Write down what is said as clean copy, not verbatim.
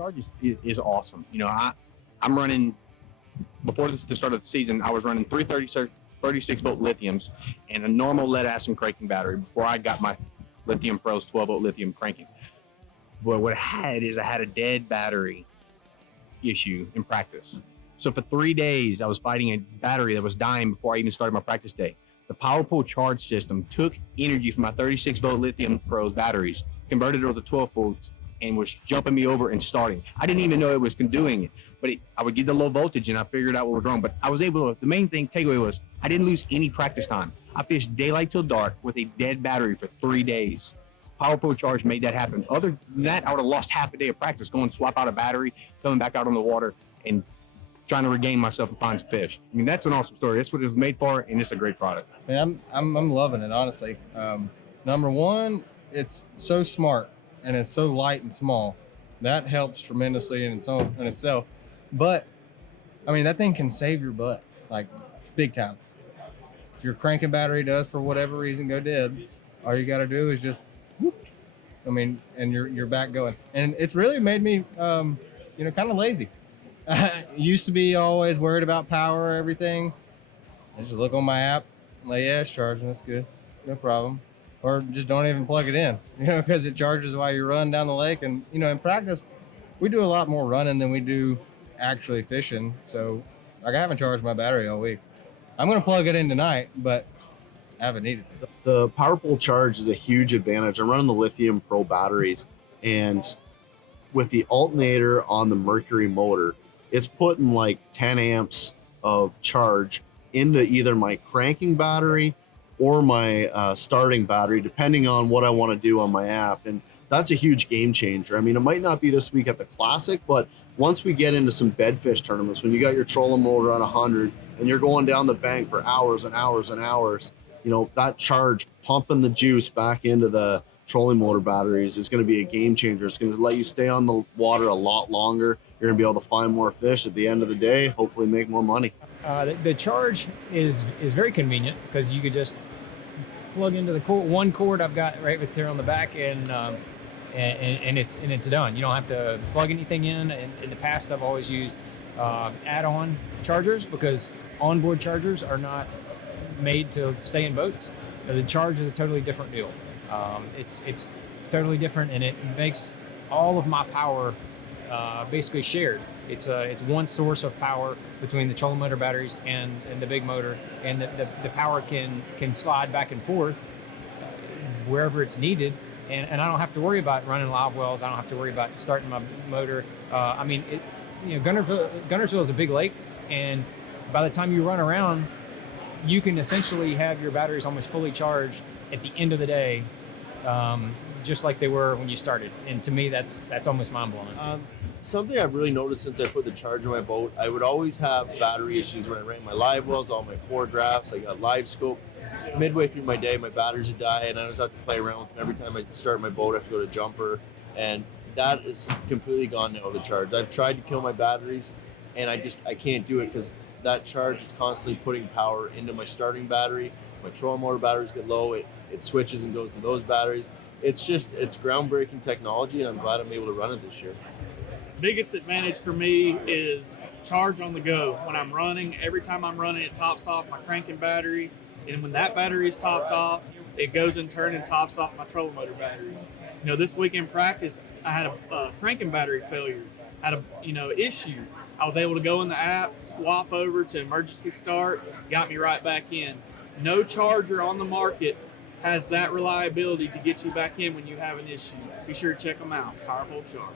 Charge is awesome. You know, I'm running before the start of the season. I was running 36-volt lithiums and a normal lead acid cranking battery before I got my Lithium Pros 12-volt lithium cranking. But what I had is I had a dead battery issue in practice. So for 3 days, I was fighting a battery that was dying before I even started my practice day. The PowerPole charge system took energy from my 36-volt Lithium Pros batteries, converted it over to 12 volts, and was jumping me over and starting. I didn't even know it was doing it, but I would get the low voltage and I figured out what was wrong. But I was able to, the main takeaway was I didn't lose any practice time. I fished daylight till dark with a dead battery for 3 days. PowerPole Charge made that happen. Other than that, I would have lost half a day of practice going to swap out a battery, coming back out on the water, and trying to regain myself and find some fish. I mean, that's an awesome story. That's what it was made for, and it's a great product. Man, I'm loving it, honestly. Number one, it's so smart and it's so light and small. That helps tremendously in itself. But I mean, that thing can save your butt, like big time. If your cranking battery does, for whatever reason, go dead, all you got to do is just whoop. I mean, and you're back going. And it's really made me, kind of lazy. I used to be always worried about power or everything. I just look on my app, like, yeah, it's charging, that's good, no problem. Or just don't even plug it in, because it charges while you run down the lake. And, in practice, we do a lot more running than we do actually fishing. So, like, I haven't charged my battery all week. I'm going to plug it in tonight, but I haven't needed to. The PowerPole Charge is a huge advantage. I'm running the Lithium Pro batteries, and with the alternator on the Mercury motor, it's putting like 10 amps of charge into either my cranking battery or my starting battery, depending on what I want to do on my app. And that's a huge game changer. I mean, it might not be this week at the Classic, but once we get into some bedfish tournaments, when you got your trolling motor on 100 and you're going down the bank for hours and hours and hours, that charge pumping the juice back into the trolling motor batteries is going to be a game changer. It's going to let you stay on the water a lot longer. You're going to be able to find more fish at the end of the day, hopefully make more money. The charge is very convenient because you could just plug into the one cord I've got right there on the back, and it's done. You don't have to plug anything in. And in the past, I've always used add-on chargers because onboard chargers are not made to stay in boats. The charge is a totally different deal. It's totally different, and it makes all of my power basically shared. It's one source of power between the trolling motor batteries and the big motor, and the power can slide back and forth wherever it's needed, and I don't have to worry about running live wells. I don't have to worry about starting my motor. Guntersville is a big lake, and by the time you run around, you can essentially have your batteries almost fully charged at the end of the day, just like they were when you started. And to me, that's almost mind-blowing. Something I've really noticed since I put the charge in my boat, I would always have battery issues when I ran my live wells, all my foregraphs. I got live scope. Midway through my day, my batteries would die, and I always have to play around with them. Every time I start my boat, I have to go to jumper, and that is completely gone now, the charge. I've tried to kill my batteries, and I can't do it because that charge is constantly putting power into my starting battery. My trolling motor batteries get low, it switches and goes to those batteries. It's groundbreaking technology, and I'm glad I'm able to run it this year. Biggest advantage for me is charge on the go. When I'm running, every time I'm running, it tops off my cranking battery. And when that battery is topped off, it goes in turn and tops off my trolling motor batteries. This week in practice, I had a cranking battery failure. I had a issue. I was able to go in the app, swap over to emergency start, got me right back in. No charger on the market has that reliability to get you back in when you have an issue. Be sure to check them out, PowerPole Charge.